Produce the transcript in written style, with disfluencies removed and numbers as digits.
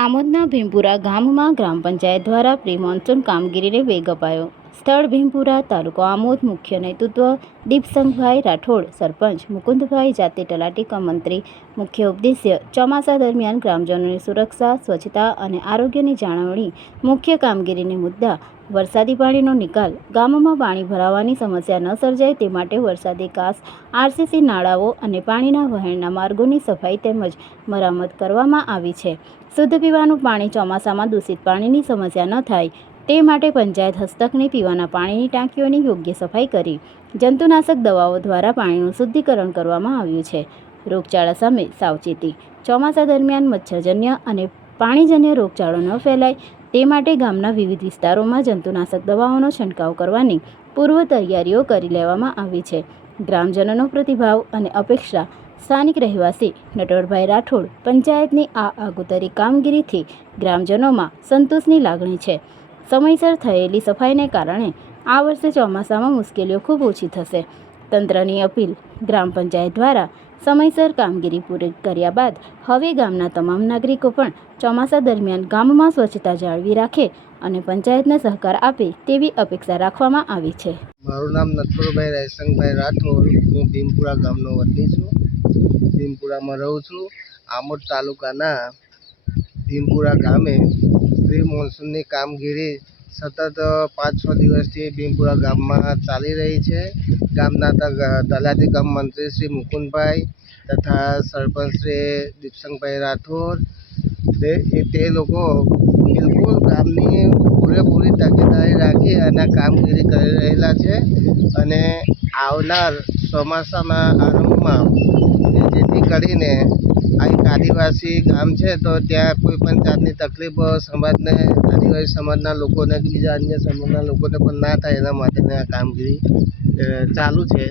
આમોદના ભીમપુરા ગામમાં ગ્રામ પંચાયત દ્વારા pre monsoon કામગીરીને વેગ અપાયો. સ્થળ ભીમપુરા, તાલુકો આમોદ. મુખ્ય નેતૃત્વ દીપસંગભાઈ રાઠોડ, સરપંચ મુકુંદભાઈ જાતે, તલાટી કમ મંત્રી. મુખ્ય ઉદ્દેશ્ય ચોમાસા દરમિયાન ગ્રામજનોની સુરક્ષા, સ્વચ્છતા અને આરોગ્યની જાળવણી. મુખ્ય કામગીરીની મુદ્દા: વરસાદી પાણીનો નિકાલ. ગામમાં પાણી ભરાવાની સમસ્યા ન સર્જાય તે માટે વરસાદી કાસ, આરસીસી નાળાઓ અને પાણીના વહેણના માર્ગોની સફાઈ તેમજ મરામત કરવામાં આવી છે. શુદ્ધ પીવાનું પાણી. ચોમાસામાં દૂષિત પાણીની સમસ્યા ન થાય તે માટે પંચાયત હસ્તકની પીવાના પાણીની ટાંકીઓની યોગ્ય સફાઈ કરી જંતુનાશક દવાઓ દ્વારા પાણીનું શુદ્ધિકરણ કરવામાં આવ્યું છે. રોગચાળા સામે સાવચેતી. ચોમાસા દરમિયાન મચ્છરજન્ય અને પાણીજન્ય રોગચાળો ન ફેલાય તે માટે ગામના વિવિધ વિસ્તારોમાં જંતુનાશક દવાઓનો છંટકાવ કરવાની પૂર્વ તૈયારીઓ કરી લેવામાં આવી છે. ગ્રામજનોનો પ્રતિભાવ અને અપેક્ષા. સ્થાનિક રહેવાસી નટવરભાઈ રાઠોડ, પંચાયતની આ આગોતરી કામગીરીથી ગ્રામજનોમાં સંતોષની લાગણી છે. સમયસર થયેલી સફાઈને કારણે આ વર્ષે ચોમાસામાં મુશ્કેલીઓ ખૂબ ઓછી થશે. તંત્રની અપીલ. ગ્રામ પંચાયત દ્વારા સમયસર કામગીરી પૂરી કર્યા બાદ હવે ગામના તમામ નાગરિકો પણ ચોમાસા દરમિયાન ગામમાં સ્વચ્છતા જાળવી રાખે અને પંચાયતને સહકાર આપે તેવી અપેક્ષા રાખવામાં આવી છે. મારું નામ નટવરભાઈ રાયસંગભાઈ રાઠોડ. હું ભીમપુરા ગામનો વતની છું. ભીમપુરામાં રહું છું. આમોદ તાલુકાના ભીમપુરા ગામે પ્રી મોન્સૂનની કામગીરી સતત 5-6 દિવસથી ભીમપુરા ગામમાં ચાલી રહી છે. ગામના તલાટી કમ મંત્રી શ્રી મુકુંદભાઈ તથા સરપંચ શ્રી દીપસંગભાઈ રાઠોડ તે લોકો બિલકુલ ગામની પૂરેપૂરી તકેદારી રાખી અને કામગીરી કરી રહેલા છે. અને આવનાર ચોમાસાના આરંભમાં જેથી કરીને આ એક આદિવાસી ગામ છે તો ત્યાં કોઈ પણ જાતની તકલીફ સમાજને, આદિવાસી સમાજના લોકોને કે બીજા અન્ય સમાજના લોકોને પણ ના થાય એના માટેની આ કામગીરી ચાલુ છે.